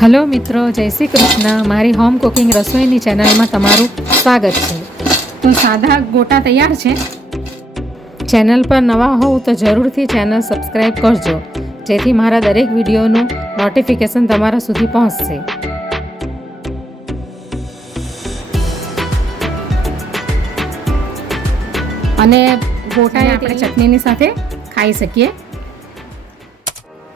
Hello મિત્રો, જય શ્રી કૃષ્ણ. મારી હોમ કુકિંગ રસોઈની ચેનલમાં તમારું સ્વાગત છે. તો સાદા ગોટા તૈયાર છે. ચેનલ પર નવા હોવ તો જરૂરથી ચેનલ સબસ્ક્રાઈબ કરજો, જેથી મારા દરેક વિડીયોનું નોટિફિકેશન તમારા સુધી પહોંચશે. અને ગોટા આપણે ચટણીની સાથે ખાઈ શકીએ.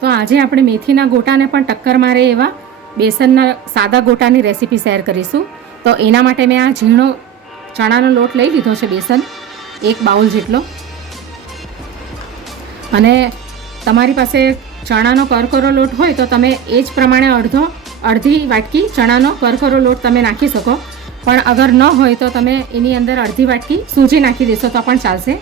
તો આજે આપણે મેથીના ગોટાને પણ ટક્કર મારે એવા બેસનના સાદા ગોટાની રેસીપી શેર કરીશું. તો એના માટે મેં આ ઝીણો ચણાનો લોટ લઈ લીધો છે, બેસન 1 બાઉલ જેટલો. અને તમારી પાસે ચણાનો કરકરો લોટ હોય તો તમે એ જ પ્રમાણે અડધી વાટકી ચણાનો કરકરો લોટ તમે નાખી શકો. પણ અગર ન હોય તો તમે એની અંદર અડધી વાટકી સૂજી નાખી દેશો તો પણ ચાલશે.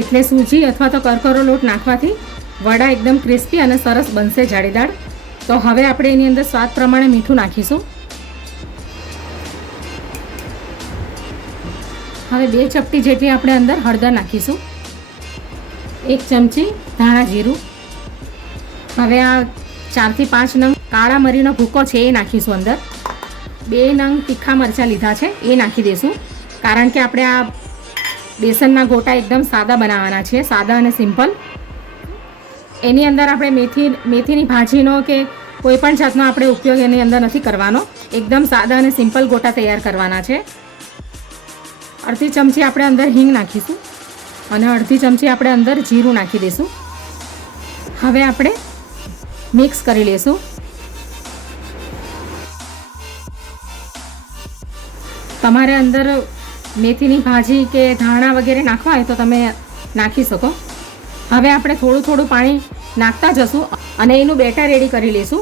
એટલે સૂજી અથવા તો કરકરો લોટ નાખવાથી વડા એકદમ ક્રિસ્પી અને સરસ બનશે, જાળીદાર. તો હવે આપણે એની અંદર સ્વાદ પ્રમાણે મીઠું નાખીશું. હવે 2 ચપટી જેટલી આપણે અંદર હળદર નાખીશું. 1 ચમચી ધાણા જીરું. હવે આ 4 થી 5 નંગ કાળા મરીનો ભૂકો છે એ નાખીશું અંદર. 2 નંગ તીખા મરચાં લીધા છે એ નાખી દઈશું, કારણ કે આપણે આ બેસનના ગોટા એકદમ સાદા બનાવવાના છે, સાદા અને સિમ્પલ. એની અંદર આપણે મેથીની ભાજીનો કે કોઈ પણ જાતનો આપણે ઉપયોગ એની અંદર નથી કરવાનો. એકદમ સાદા અને સિમ્પલ ગોટા તૈયાર કરવાના છે. અડધી ચમચી આપણે અંદર હિંગ નાખીશું અને અડધી ચમચી આપણે અંદર જીરું નાખી દઈશું. હવે આપણે મિક્સ કરી લઈશું. તમારે અંદર મેથીની ભાજી કે ધાણા વગેરે નાખવા હોય તો તમે નાખી શકો. હવે આપણે થોડું થોડું પાણી નાખતા જશું અને એનું બેટર રેડી કરી લઈશું.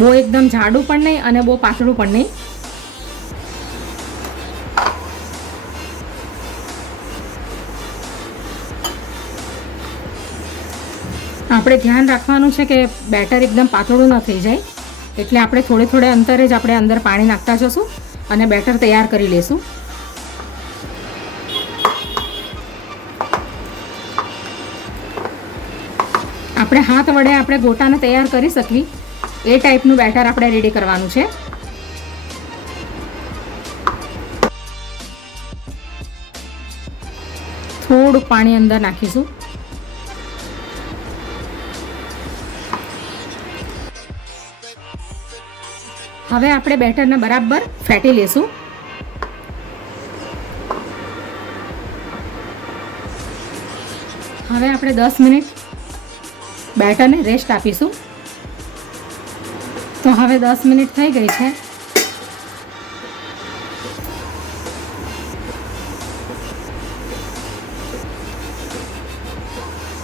બહુ એકદમ જાડું પણ નહીં અને બહુ પાતળું પણ નહીં. આપણે ધ્યાન રાખવાનું છે કે બેટર એકદમ પાતળું ન થઈ જાય, એટલે આપણે થોડે અંતરે જ આપણે અંદર પાણી નાખતા જશું અને બેટર તૈયાર કરી લઈશું. આપણે હાથ વડે આપણે ગોટાને તૈયાર કરી શકીએ એ ટાઈપનું બેટર આપણે રેડી કરવાનું છે. થોડુંક પાણી અંદર નાખીશું. હવે આપણે બેટરને બરાબર ફેટી લેશું. હવે આપણે 10 મિનિટ બેટરને રેસ્ટ આપીશું. તો હવે 10 મિનિટ થઈ ગઈ છે.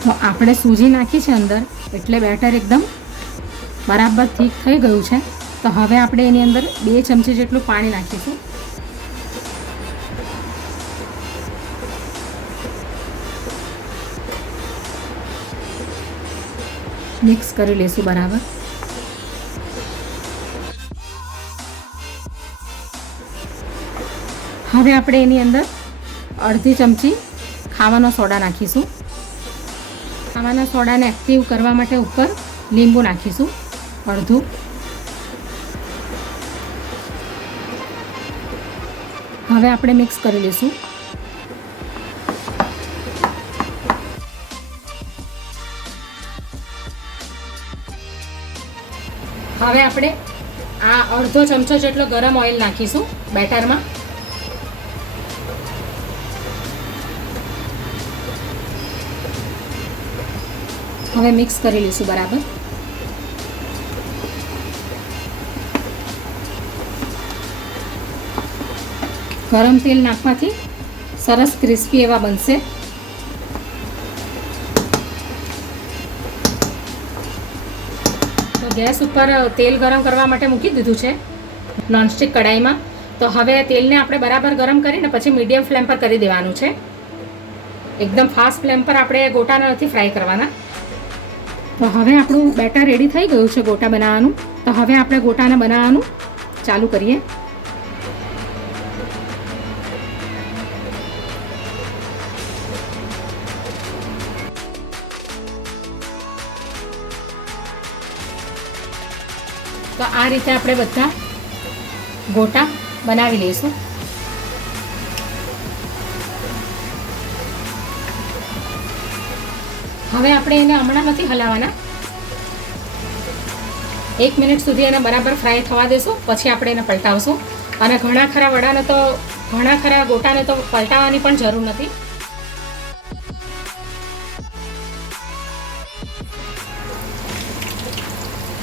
તો આપણે સૂજી નાખી છે અંદર, એટલે બેટર એકદમ બરાબર થીક થઈ ગયું છે. તો હવે આપણે એની અંદર 2 ચમચી જેટલું પાણી નાખીશું. મિક્સ કરી લઈશું બરાબર. હવે આપણે એની અંદર અડધી ચમચી ખાવાનો સોડા નાખીશું. ખાવાના સોડાને એક્ટિવ કરવા માટે ઉપર લીંબુ નાખીશું અડધું. હવે આપણે મિક્સ કરી લઈશું. હવે આપણે આ અડધો ચમચો જેટલો ગરમ ઓઇલ નાખીશું બેટરમાં. હવે મિક્સ કરી લઈશું બરાબર. ગરમ તેલ નાખવાથી સરસ ક્રિસ્પી એવા બનશે. તો ગેસ ઉપર તેલ ગરમ કરવા માટે મૂકી દીધું છે નોનસ્ટિક કઢાઈમાં. તો હવે તેલને આપણે બરાબર ગરમ કરીને પછી મીડિયમ ફ્લેમ પર કરી દેવાનું છે. એકદમ ફાસ્ટ ફ્લેમ પર આપણે ગોટાને નથી ફ્રાય કરવાના. તો હવે આપણું બેટર રેડી થઈ ગયું છે ગોટા બનાવવાનું. તો હવે આપણે ગોટાને બનાવવાનું ચાલુ કરીએ. તો આ રીતે આપણે બધા ગોટા બનાવી લઈશું. હવે આપણે એને હમણાં નથી હલાવવાના. 1 મિનિટ સુધી એને બરાબર ફ્રાય થવા દેશું, પછી આપણે એને પલટાવશું. અને ઘણા ખરા ગોટાને તો પલટાવવાની પણ જરૂર નથી.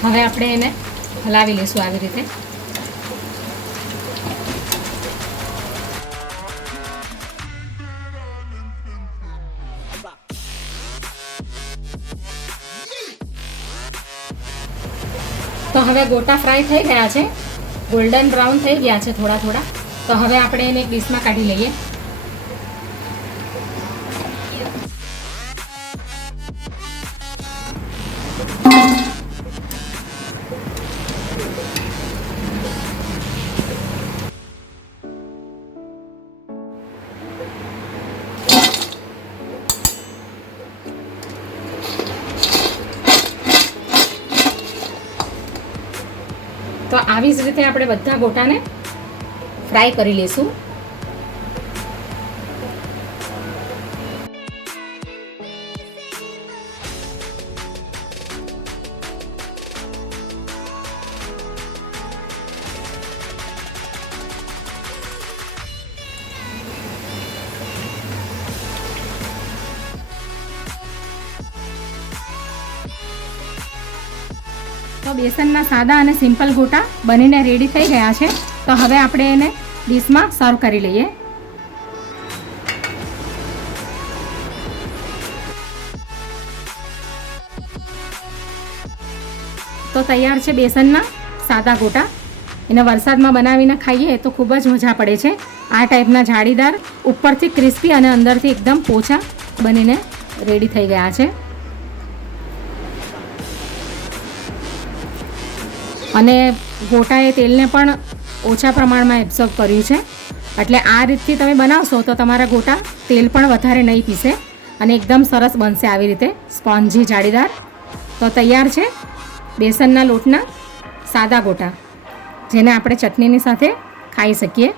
હવે આપણે એને હલાવી લઈશું આવી રીતે. તો હવે ગોટા ફ્રાય થઈ ગયા છે, ગોલ્ડન બ્રાઉન થઈ ગયા છે થોડા. તો હવે આપણે એને એક ડીશમાં કાઢી લઈએ. તો આવી જ રીતે આપણે બધા ગોટાને ફ્રાય કરી લઈશું. તો બેસનના સાદા અને સિમ્પલ ગોટા બનીને રેડી થઈ ગયા છે. તો હવે આપણે એને ડીશમાં સર્વ કરી લઈએ. તો તૈયાર છે બેસનના સાદા ગોટા. એને વરસાદમાં બનાવીને ખાઈએ તો ખૂબ જ મજા પડે છે. આ ટાઈપના જાળીદાર, ઉપરથી ક્રિસ્પી અને અંદરથી એકદમ પોચા બનીને રેડી થઈ ગયા છે. અને ગોટાએ તેલને પણ ઓછા પ્રમાણમાં એબ્ઝોર્બ કર્યું છે. એટલે આ રીતથી તમે બનાવશો તો તમારા ગોટા તેલ પણ વધારે નહીં પીસે અને એકદમ સરસ બનશે આવી રીતે સ્પોન્જી જાળીદાર. તો તૈયાર છે બેસનના લોટના સાદા ગોટા, જેને આપણે ચટણીની સાથે ખાઈ શકીએ.